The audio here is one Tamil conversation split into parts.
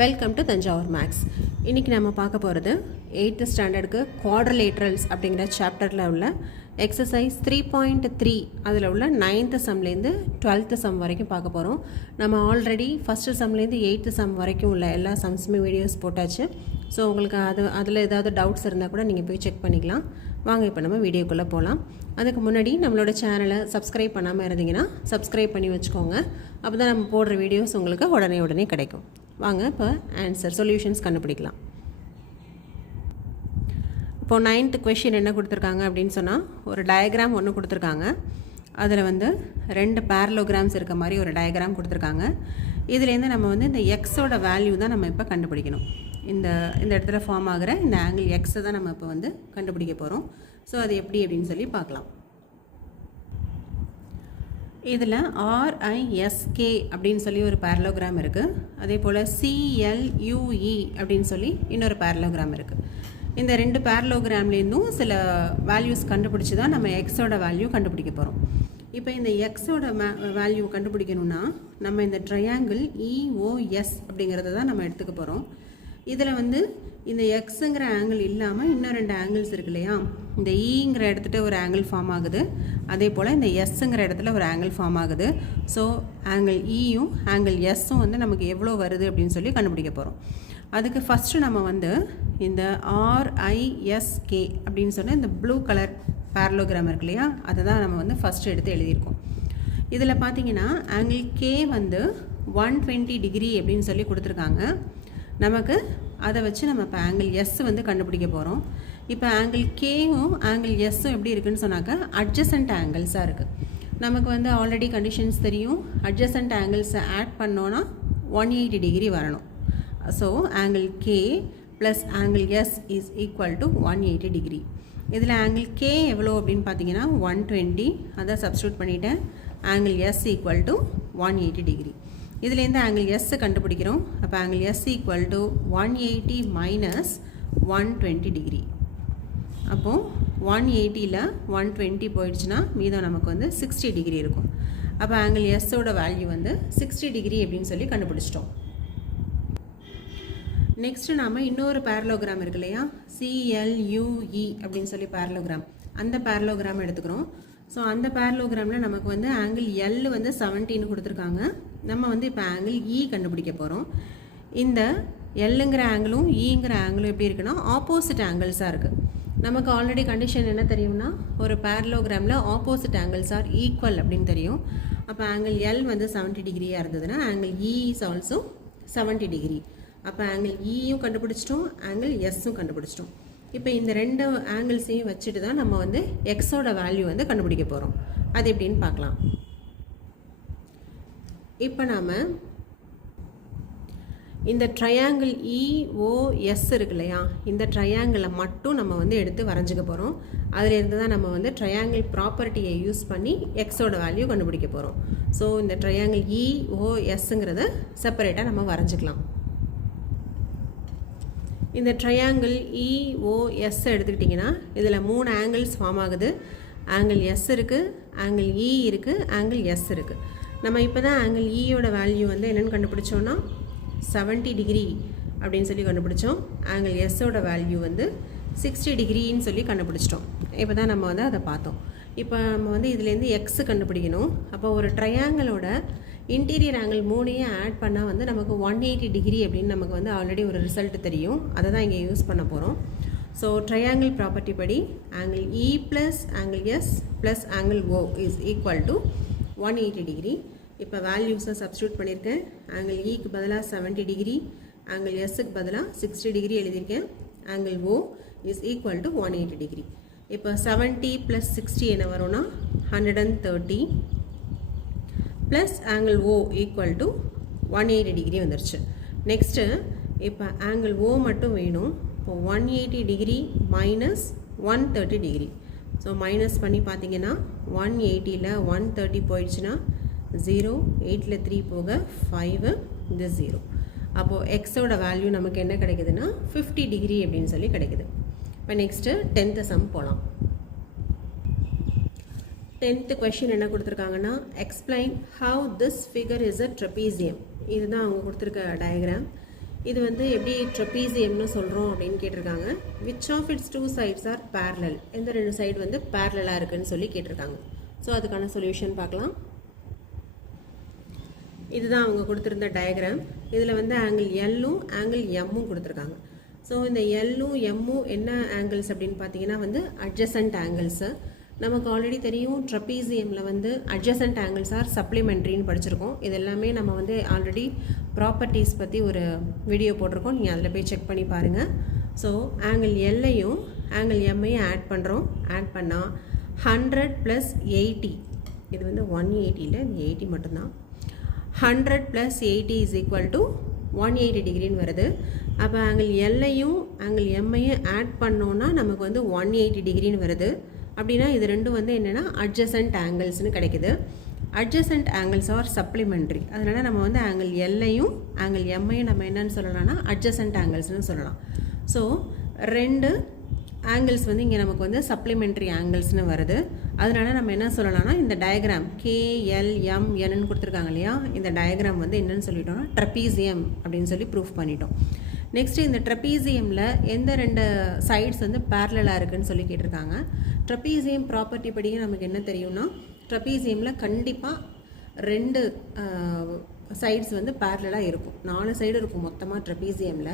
Welcome to Thanjavur maths. இன்றைக்கி நம்ம பார்க்க போகிறது 8th ஸ்டாண்டர்டுக்கு குவாட்ரிலேட்ரல்ஸ் அப்படிங்கிற சாப்டரில் உள்ள எக்ஸசைஸ் 3.3 அதில் உள்ள 9th சம்லேருந்து 12th சம் வரைக்கும் பார்க்க போகிறோம். நம்ம ஆல்ரெடி ஃபஸ்ட்டு சம்லேருந்து 8th சம் வரைக்கும் உள்ள எல்லா சம்ஸுமே வீடியோஸ் போட்டாச்சு. ஸோ உங்களுக்கு அதில் ஏதாவது டவுட்ஸ் இருந்தால் கூட நீங்கள் போய் செக் பண்ணிக்கலாம். வாங்க இப்போ நம்ம வீடியோக்குள்ளே போகலாம். அதுக்கு முன்னாடி நம்மளோட சேனலை சப்ஸ்கிரைப் பண்ணாமல் இருந்தீங்கன்னா சப்ஸ்கிரைப் பண்ணி வச்சுக்கோங்க. அப்போ தான் நம்ம போடுற வீடியோஸ் உங்களுக்கு உடனே கிடைக்கும். வாங்க இப்போ ஆன்சர் சொல்யூஷன்ஸ் கண்டுபிடிக்கலாம். இப்போது 9th கொஷின் என்ன கொடுத்துருக்காங்க அப்படின்னு சொன்னால், ஒரு டயக்ராம் ஒன்று கொடுத்துருக்காங்க. அதில் வந்து 2 பேரலோகிராம்ஸ் இருக்க மாதிரி ஒரு டயக்ராம் கொடுத்துருக்காங்க. இதுலேருந்து நம்ம வந்து இந்த எக்ஸோட வேல்யூ தான் நம்ம இப்போ கண்டுபிடிக்கணும். இந்த இடத்துல ஃபார்ம் ஆகிற இந்த ஆங்கிள் எக்ஸை தான் நம்ம இப்போ வந்து கண்டுபிடிக்க போகிறோம். ஸோ அது எப்படி அப்படின்னு சொல்லி பார்க்கலாம். இதில் RISK அப்படின்னு சொல்லி ஒரு பேரலோகிராம் இருக்குது. அதே போல் CLUE அப்படின்னு சொல்லி இன்னொரு பேரலோகிராம் இருக்குது. இந்த 2 பேரலோகிராம்லேருந்தும் சில வேல்யூஸ் கண்டுபிடிச்சி தான் நம்ம எக்ஸோட வேல்யூ கண்டுபிடிக்க போகிறோம். இப்போ இந்த எக்ஸோட வேல்யூ கண்டுபிடிக்கணும்னா நம்ம இந்த ட்ரையாங்கிள் EOS அப்படிங்கிறத தான் நம்ம எடுத்துக்க போகிறோம். இதில் வந்து இந்த எக்ஸுங்கிற ஆங்கிள் இல்லாமல் இன்னும் 2 ஆங்கிள்ஸ் இருக்கு இல்லையா? இந்த ஈங்கிற இடத்துல ஒரு ஆங்கிள் ஃபார்ம் ஆகுது. அதே போல் இந்த எஸ்ஸுங்கிற இடத்துல ஒரு ஆங்கிள் ஃபார்ம் ஆகுது. ஸோ ஆங்கிள் ஈயும் ஆங்கிள் எஸ்ஸும் வந்து நமக்கு எவ்வளோ வருது அப்படின்னு சொல்லி கண்டுபிடிக்க போகிறோம். அதுக்கு ஃபஸ்ட்டு நம்ம வந்து இந்த RISK அப்படின்னு சொன்னால் இந்த ப்ளூ கலர் பேரலோகிராம் இருக்கு இல்லையா? அதை தான் நம்ம வந்து ஃபஸ்ட்டு எடுத்து எழுதியிருக்கோம். இதில் பார்த்தீங்கன்னா ஆங்கிள் K வந்து 120 டிகிரி அப்படின்னு சொல்லி கொடுத்துருக்காங்க. நமக்கு அதை வச்சு நம்ம இப்போ ஆங்கிள் எஸ் வந்து கண்டுபிடிக்க போகிறோம். இப்போ ஆங்கிள் கேவும் ஆங்கிள் எஸ்ஸும் எப்படி இருக்குதுன்னு சொன்னாக்க அட்ஜசன்ட் ஆங்கிள்ஸாக இருக்குது. நமக்கு வந்து ஆல்ரெடி கண்டிஷன்ஸ் தெரியும். அட்ஜசன்ட் ஆங்கிள்ஸை ஆட் பண்ணோன்னா 180 டிகிரி வரணும். So angle K plus angle S is equal to 180 degree. இதில் ஆங்கிள் கே எவ்வளோ அப்படின்னு பார்த்தீங்கன்னா 120, அதை சப்ஸ்டியூட் பண்ணிவிட்டேன். Angle S equal to 180 degree. இதுலேருந்து ஆங்கிள் எஸ் கண்டுபிடிக்கிறோம். அப்போ angle S equal to 180 minus 120 degree. அப்போது 180ல் 120 போயிடுச்சுன்னா மீதம் நமக்கு வந்து 60 டிகிரி இருக்கும். அப்போ ஆங்கிள் எஸ்ஸோட வேல்யூ வந்து 60 டிகிரி அப்படின்னு சொல்லி கண்டுபிடிச்சிட்டோம். நெக்ஸ்ட்டு நாம் இன்னொரு பேரலோகிராம் இருக்கு இல்லையா? CLUE அப்படின்னு சொல்லி பேரலோகிராம், அந்த பேரலோகிராம் எடுத்துக்கிறோம். ஸோ அந்த பேரலோகிராமில் நமக்கு வந்து ஆங்கிள் எல் வந்து 70 கொடுத்துருக்காங்க. நம்ம வந்து இப்போ ஆங்கிள் இ கண்டுபிடிக்க போகிறோம். இந்த எல்லுங்கிற ஆங்கிளும் ஈங்கிற ஆங்கிளும் எப்படி இருக்குன்னா ஆப்போசிட் ஆங்கிள்ஸாக இருக்குது. நமக்கு ஆல்ரெடி கண்டிஷன் என்ன தெரியும்னா, ஒரு பேரலோகிராமில் ஆப்போசிட் ஆங்கிள்ஸ் ஆர் ஈக்குவல் அப்படின்னு தெரியும். அப்போ ஆங்கிள் எல் வந்து 70 டிகிரியாக இருந்ததுன்னா angle E is also 70 degree. அப்போ ஆங்கிள் இயும் கண்டுபிடிச்சிட்டோம், ஆங்கிள் எஸ்ஸும் கண்டுபிடிச்சிட்டோம். இப்போ இந்த 2 ஆங்கிள்ஸையும் வச்சுட்டு தான் நம்ம வந்து எக்ஸோட வேல்யூ வந்து கண்டுபிடிக்க போகிறோம். அது எப்படின்னு பார்க்கலாம். இப்போ நாம் இந்த ட்ரையாங்கிள் EOS இருக்கு இல்லையா? இந்த ட்ரையாங்கிளை மட்டும் நம்ம வந்து எடுத்து வரைஞ்சிக்க போகிறோம். அதிலிருந்து தான் நம்ம வந்து ட்ரையாங்கிள் ப்ராப்பர்ட்டியை யூஸ் பண்ணி எக்ஸோட வேல்யூ கண்டுபிடிக்க போகிறோம். ஸோ இந்த ட்ரையாங்கிள் EOSங்கிறத செப்பரேட்டாக நம்ம வரைஞ்சிக்கலாம். இந்த ட்ரையாங்கிள் EOS எடுத்துக்கிட்டிங்கன்னா இதில் 3 ஆங்கிள்ஸ் ஃபார்ம் ஆகுது. ஆங்கிள் எஸ் இருக்குது, ஆங்கிள் இ இருக்குது, ஆங்கிள் எஸ் இருக்குது. நம்ம இப்போ தான் ஆங்கிள் ஈயோட வேல்யூ வந்து என்னென்னு கண்டுபிடிச்சோன்னா 70 டிகிரி அப்படின்னு சொல்லி கண்டுபிடிச்சோம். ஆங்கிள் எஸ்ஸோட வேல்யூ வந்து 60 டிகிரின்னு சொல்லி கண்டுபிடிச்சிட்டோம். இப்போ தான் நம்ம வந்து அதை பார்த்தோம். இப்போ நம்ம வந்து இதுலேருந்து எக்ஸு கண்டுபிடிக்கணும். அப்போ ஒரு ட்ரையாங்கிளோட இன்டீரியர் ஆங்கிள் 3ஐயும் ஆட் பண்ணால் வந்து நமக்கு 180 டிகிரி அப்படின்னு நமக்கு வந்து ஆல்ரெடி ஒரு ரிசல்ட் தெரியும். அதை தான் இங்கே யூஸ் பண்ண போகிறோம். ஸோ ட்ரையாங்கிள் ப்ராப்பர்ட்டி படி angle E plus angle S plus angle O is equal to 180 degree. இப்போ வேல்யூஸை சப்ஸ்டியூட் பண்ணியிருக்கேன். ஆங்கிள் இக்கு பதிலாக 70 டிகிரி, ஆங்கிள் எஸ்ஸுக்கு பதிலாக 60 டிகிரி எழுதியிருக்கேன். Angle O is equal to 180 degree. இப்போ 70 ப்ளஸ் 60 என்ன வரும்னா 130 plus angle O equal to 180 degree வந்துருச்சு. நெக்ஸ்ட்டு இப்போ ஆங்கிள் ஓ மட்டும் வேணும். இப்போ 180 degree minus 130 degree. So minus பண்ணி பார்த்தீங்கன்னா 180ல் 130 போயிடுச்சுன்னா 0, 8ல் 3 போக 5, இது 0. அப்போது எக்ஸோட வேல்யூ நமக்கு என்ன கிடைக்குதுன்னா 50 டிகிரி அப்படின்னு சொல்லி கிடைக்குது. இப்போ நெக்ஸ்ட்டு 10th சம் போகலாம். 10th question என்ன கொடுத்துருக்காங்கன்னா, explain how this figure is a trapezium. இதுதான் அவங்க கொடுத்துருக்க டயக்ராம். இது வந்து எப்படி ட்ரெபீசியம்னு சொல்கிறோம் அப்படின்னு கேட்டிருக்காங்க. Which of its two sides are parallel, எந்த ரெண்டு சைடு வந்து பேரலாக இருக்குன்னு சொல்லி கேட்டிருக்காங்க. ஸோ அதுக்கான சொல்யூஷன் பார்க்கலாம். இதுதான் அவங்க கொடுத்துருந்த டயக்ராம். இதில் வந்து ஆங்கிள் எல்லும் ஆங்கிள் எம்மும் கொடுத்துருக்காங்க. ஸோ இந்த எல்லும் எம்மும் என்ன ஆங்கிள்ஸ் அப்படின்னு பார்த்தீங்கன்னா வந்து அட்ஜசன்ட் ஆங்கிள்ஸு. நமக்கு ஆல்ரெடி தெரியும் ட்ரெபீசியமில் வந்து அட்ஜசன்ட் ஆங்கிள்ஸ் ஆர் சப்ளிமெண்ட்ரின்னு படிச்சிருக்கோம். இது எல்லாமே நம்ம வந்து ஆல்ரெடி ப்ராப்பர்ட்டிஸ் பற்றி ஒரு வீடியோ போட்டிருக்கோம், நீங்கள் அதில் போய் செக் பண்ணி பாருங்கள். ஸோ ஆங்கிள் எல்லையும் ஆங்கிள் எம்மையும் ஆட் பண்ணுறோம். ஆட் பண்ணால் 100 + 80, இது வந்து 180 இல்லை, இது 80 மட்டும்தான். 100 + 80 = 180 டிகிரின்னு வருது. அப்போ ஆங்கிள் எல்லையும் ஆங்கிள் எம்மையும் ஆட் பண்ணோன்னா நமக்கு வந்து 180 டிகிரின்னு வருது. அப்படின்னா இது ரெண்டும் வந்து என்னென்னா அட்ஜசன்ட் ஆங்கிள்ஸ்னு கிடைக்குது. Adjacent angles are supplementary. அதனால் நம்ம வந்து ஆங்கிள் எல்லையும் ஆங்கிள் எம்மையும் நம்ம என்னன்னு சொல்லலாம்னா அட்ஜசன்ட் ஆங்கிள்ஸ்னு சொல்லலாம். ஸோ ரெண்டு ஆங்கிள்ஸ் வந்து இங்கே நமக்கு வந்து சப்ளிமெண்ட்ரி ஆங்கிள்ஸ்னு வருது. அதனால் நம்ம என்ன சொல்லலாம்னா இந்த டயக்ராம் KLMNன்னு கொடுத்துருக்காங்க இல்லையா, இந்த டயக்ராம் வந்து என்னன்னு சொல்லிட்டோம்னா ட்ரெபீசியம் அப்படின்னு சொல்லி ப்ரூஃப் பண்ணிட்டோம். நெக்ஸ்ட்டு இந்த ட்ரெபீசியமில் எந்த ரெண்டு சைட்ஸ் வந்து பேரலாக இருக்குதுன்னு சொல்லி கேட்டிருக்காங்க. ட்ரெபீசியம் ப்ராப்பர்ட்டி படியே நமக்கு என்ன தெரியும்னா ட்ரெபீசியமில் கண்டிப்பாக ரெண்டு சைட்ஸ் வந்து பேரலாக இருக்கும். 4 சைடு இருக்கும் மொத்தமாக ட்ரெபீசியமில்.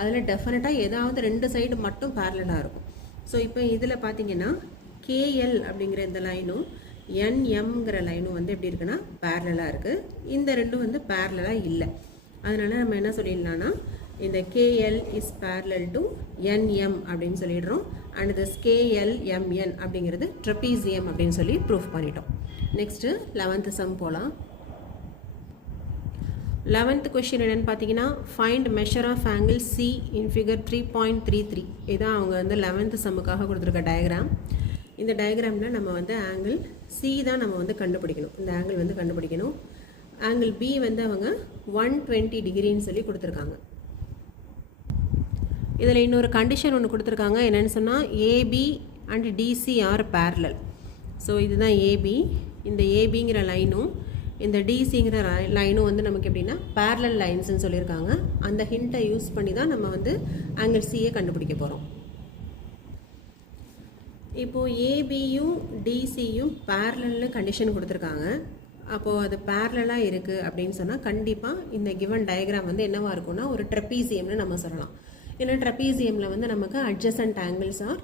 அதில் டெஃபினட்டாக ஏதாவது 2 சைடு மட்டும் பேரலாக இருக்கும். ஸோ இப்போ இதில் பார்த்தீங்கன்னா KL அப்படிங்கிற இந்த லைனும் NMங்கிற லைனும் வந்து எப்படி இருக்குன்னா பேரலாக இருக்குது. இந்த ரெண்டும் வந்து பேரலாக இல்லை. அதனால் நம்ம என்ன சொல்லிடலாம்னா இந்த KL is parallel to NM அப்படின்னு சொல்லிடுறோம். அண்ட் this KLMN அப்படிங்கிறது ட்ரெபீசியம் அப்படின்னு சொல்லி ப்ரூஃப் பண்ணிட்டோம். நெக்ஸ்ட்டு 11th சம் போகலாம். 11th கொஷின் என்னென்னு பார்த்தீங்கன்னா find measure of angle C in figure 3.33. இதான் அவங்க வந்து 11th சம்முக்காக கொடுத்துருக்க டயக்ராம். இந்த டயக்ராமில் நம்ம வந்து ஆங்கிள் C தான் நம்ம வந்து கண்டுபிடிக்கணும். இந்த ஆங்கிள் வந்து கண்டுபிடிக்கணும். ஆங்கிள் B வந்து அவங்க 120 டிகிரின்னு சொல்லி கொடுத்துருக்காங்க. இதில் இன்னொரு கண்டிஷன் ஒன்று கொடுத்துருக்காங்க. என்னென்னு சொன்னால் AB and DC are parallel. So இதுதான் AB. இந்த ABங்கிற லைனும் இந்த DCங்கிற லைனும் வந்து நமக்கு எப்படின்னா பேரலல் லைன்ஸ்ன்னு சொல்லியிருக்காங்க. அந்த ஹிண்ட்டை யூஸ் பண்ணி தான் நம்ம வந்து ஆங்கிள் Cயை கண்டுபிடிக்க போகிறோம். இப்போது ABயும் DCயும் பேரலல்னு கண்டிஷன் கொடுத்துருக்காங்க. அப்போது அது பேரலாக இருக்குது அப்படின்னு சொன்னால் கண்டிப்பாக இந்த கிவன் டயக்ராம் வந்து என்னவாக இருக்கும்னா ஒரு ட்ரெபீசியம்னு நம்ம சொல்லலாம். ஏன்னா ட்ரெபீசியமில் வந்து நமக்கு adjacent angles are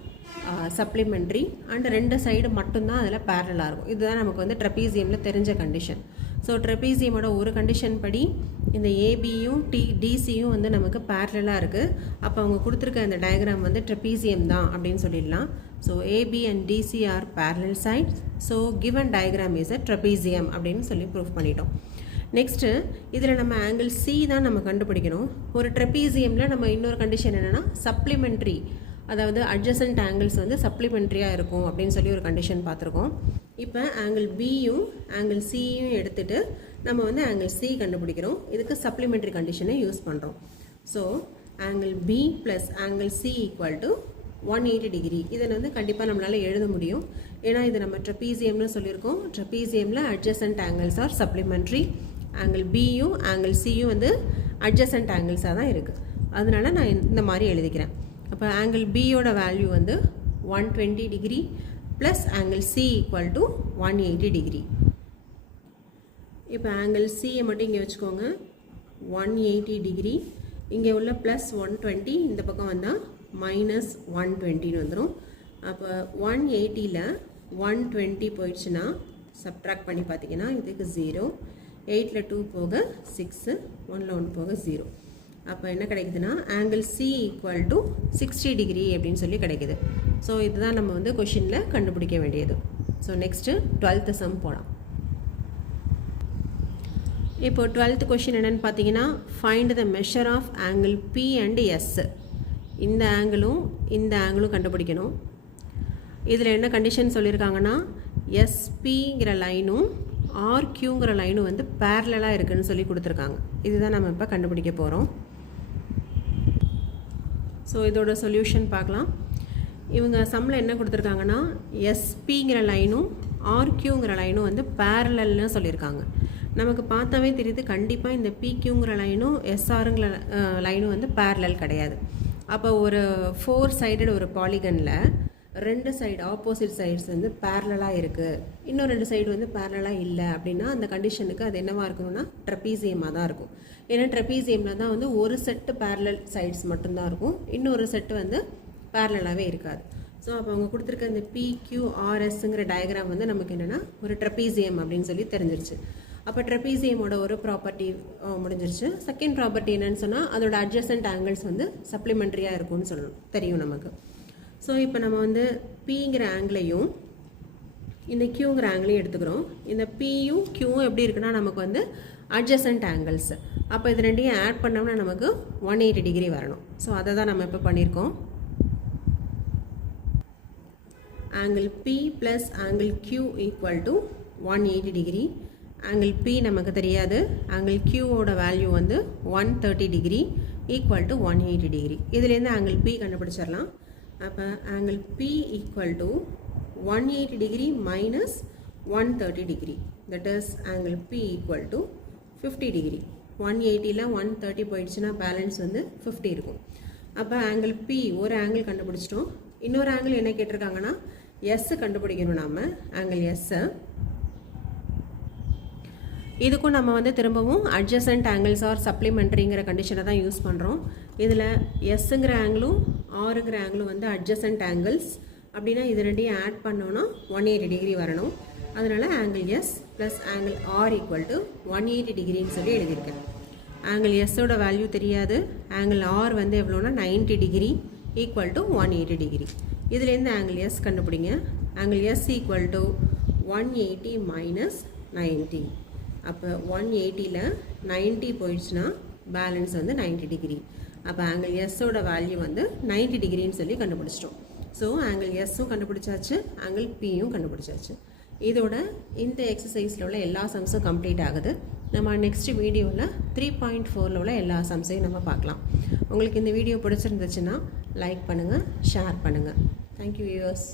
supplementary and 2 side மட்டும்தான் அதில் பேரலாக இருக்கும். இதுதான் நமக்கு வந்து ட்ரெபீசியமில் தெரிஞ்ச கண்டிஷன். ஸோ ட்ரெபீசியமோட ஒரு கண்டிஷன் படி இந்த ABயும் DCயும் வந்து நமக்கு பேரலாக இருக்குது. அப்போ அவங்க கொடுத்துருக்க இந்த டயக்ராம் வந்து ட்ரெபீசியம் தான் அப்படின்னு சொல்லிடலாம். So AB and DC are parallel sides. So given diagram is a trapezium அப்படின்னு சொல்லி ப்ரூஃப் பண்ணிட்டோம். நெக்ஸ்ட்டு இதில் நம்ம ஆங்கிள் C தான் நம்ம கண்டுபிடிக்கணும். ஒரு ட்ரெபீசியமில் நம்ம இன்னொரு கண்டிஷன் என்னென்னா சப்ளிமெண்ட்ரி, அதாவது அட்ஜசன்ட் ஆங்கிள்ஸ் வந்து சப்ளிமெண்ட்ரியாக இருக்கும் அப்படின்னு சொல்லி ஒரு கண்டிஷன் பார்த்துருக்கோம். இப்போ ஆங்கிள் Bயும் ஆங்கிள் Cயும் எடுத்துகிட்டு நம்ம வந்து ஆங்கிள் C கண்டுபிடிக்கிறோம். இதுக்கு சப்ளிமெண்ட்ரி கண்டிஷனை யூஸ் பண்ணுறோம். So angle B plus angle C = 180 degree. இதை வந்து கண்டிப்பாக நம்மளால் எழுத முடியும். ஏன்னா இது நம்ம ட்ரெபீசியம்னு சொல்லியிருக்கோம். ட்ரெபீசியமில் adjacent angles are supplementary. Angle Bயும் ஆங்கிள் Cயும் வந்து அட்ஜசன்ட் ஆங்கிள்ஸாக தான் இருக்குது. அதனால நான் இந்த மாதிரி எழுதிக்கிறேன். அப்போ ஆங்கிள் Bயோட வேல்யூ வந்து 120 degree plus angle C = 180 degree. இப்போ ஆங்கிள் Cயை மட்டும் இங்கே வச்சுக்கோங்க, 180 டிகிரி. இங்கே உள்ள ப்ளஸ் 120 இந்த பக்கம் வந்தால் மைனஸ் 120 வந்துடும். அப்போ 180ல் 120 போயிடுச்சுன்னா சப்ட்ராக்ட் பண்ணி பார்த்தீங்கன்னா இதுக்கு 0, 8ல் 2 போக 6, 1ல் 1 போக 0. அப்போ என்ன கிடைக்குதுன்னா ஆங்கிள் C = 60 டிகிரி அப்படின்னு சொல்லி கிடைக்குது. ஸோ இதுதான் நம்ம வந்து கொஷினில் கண்டுபிடிக்க வேண்டியது. ஸோ நெக்ஸ்ட்டு 12th சம் போகலாம். இப்போது 12th கொஷின் என்னென்னு பார்த்தீங்கன்னா find the measure of angle P and S. இந்த ஆங்கிளும் கண்டுபிடிக்கணும். இதில் என்ன கண்டிஷன் சொல்லியிருக்காங்கன்னா SPங்கிற லைனும் RQங்கிற லைனும் வந்து பேரலாக இருக்குதுன்னு சொல்லி கொடுத்துருக்காங்க. இதுதான் நம்ம இப்போ கண்டுபிடிக்க போகிறோம். ஸோ இதோட சொல்யூஷன் பார்க்கலாம். இவங்க சம்மில் என்ன கொடுத்துருக்காங்கன்னா SPங்கிற லைனும் RQங்கிற லைனும் வந்து பேரலல்னு சொல்லியிருக்காங்க. நமக்கு பார்த்தாவே தெரியுது கண்டிப்பாக இந்த பிக்யூங்கிற லைனும் எஸ்ஆருங்கிற லைனும் வந்து பேரலல் கிடையாது. அப்போ ஒரு 4 சைடட் ஒரு பாலிகனில் 2 சைடு ஆப்போசிட் சைட்ஸ் வந்து பேரலாக இருக்குது, இன்னும் 2 சைடு வந்து பேரலாக இல்லை அப்படின்னா அந்த கண்டிஷனுக்கு அது என்னவாக இருக்கணும்னா ட்ரெபீசியமாக தான் இருக்கும். ஏன்னா ட்ரெபீசியமில் தான் வந்து ஒரு செட்டு பேரலல் சைட்ஸ் மட்டும்தான் இருக்கும், இன்னொரு செட்டு வந்து பேரலாகவே இருக்காது. ஸோ அப்போ அவங்க கொடுத்துருக்க இந்த PQRSங்கிற டயக்ராம் வந்து நமக்கு என்னென்னா ஒரு ட்ரெபீசியம் அப்படின்னு சொல்லி தெரிஞ்சிருச்சு. அப்போ ட்ரெபீசியமோட ஒரு ப்ராப்பர்ட்டி முடிஞ்சிருச்சு. செகண்ட் ப்ராப்பர்ட்டி என்னன்னு சொன்னால் அதோட அட்ஜசன்ட் ஆங்கிள்ஸ் வந்து சப்ளிமெண்ட்ரியாக இருக்கும்னு சொல்லணும் தெரியும் நமக்கு. ஸோ இப்போ நம்ம வந்து Pங்கிற ஆங்கிளையும் இந்த Qங்கிற ஆங்கிளையும் எடுத்துக்கிறோம். இந்த Pயும் Qவும் எப்படி இருக்குன்னா நமக்கு வந்து அட்ஜசன்ட் ஆங்கிள்ஸ். அப்போ இது ரெண்டையும் ஆட் பண்ணோம்னா நமக்கு 180 டிகிரி வரணும். ஸோ அதை தான் நம்ம இப்போ பண்ணியிருக்கோம். Angle P plus angle Q equal to 180 degree. Angle P நமக்கு தெரியாது, ஆங்கிள் Qவோட வேல்யூ வந்து 130 டிகிரி ஈக்குவல் டு 180 டிகிரி. இதுலேருந்து ஆங்கிள் P கண்டுபிடிச்சிடலாம். அப்போ angle P equal to 180 degree minus 130 degree, that is angle P equal to 50 degree. 180ல் 130 போயிடுச்சுன்னா பேலன்ஸ் வந்து 50 இருக்கும். அப்போ ஆங்கிள் P ஒரு ஆங்கிள் கண்டுபிடிச்சிட்டோம். இன்னொரு ஆங்கிள் என்ன கேட்டிருக்காங்கன்னா S கண்டுபிடிக்கணும் நாம், ஆங்கிள் S. இதுக்கும் நம்ம வந்து திரும்பவும் அட்ஜசன்ட் ஆங்கிள்ஸ் ஆர் சப்ளிமெண்ட்ரிங்கிற கண்டிஷனை தான் யூஸ் பண்ணுறோம். இதில் எஸ்ங்கிற ஆங்கிளும் ஆருங்கிற ஆங்கிளும் வந்து அட்ஜசன்ட் ஆங்கிள்ஸ். அப்படின்னா இது ரெண்டையும் ஆட் பண்ணோன்னா 180 டிகிரி வரணும். அதனால் angle S plus angle R equal to 180 டிகிரின்னு சொல்லி எழுதியிருக்கேன். ஆங்கிள் Sஓட வேல்யூ தெரியாது, ஆங்கிள் R வந்து எவ்வளோனா 90 டிகிரி ஈக்குவல் டு 180 டிகிரி. இதுலேருந்து ஆங்கிள் S கண்டுபிடிங்க. Angle S equal to 180 minus 90. அப்போ 180ல் 90 போயிடுச்சுன்னா பேலன்ஸ் வந்து 90 டிகிரி. அப்போ ஆங்கிள் எஸ்ஸோட வேல்யூ வந்து 90 டிகிரின்னு சொல்லி கண்டுபிடிச்சிட்டோம். ஸோ ஆங்கிள் எஸ்ஸும் கண்டுபிடிச்சாச்சு, ஆங்கிள் பியும் கண்டுபிடிச்சாச்சு. இதோட இந்த எக்ஸசைஸில் உள்ள எல்லா சம்ஸும் கம்ப்ளீட் ஆகுது. நம்ம நெக்ஸ்ட் வீடியோவில் 3.4ல் உள்ள எல்லா சம்ஸையும் நம்ம பார்க்கலாம். உங்களுக்கு இந்த வீடியோ பிடிச்சிருந்துச்சுன்னா லைக் பண்ணுங்கள், ஷேர் பண்ணுங்கள். Thank you viewers.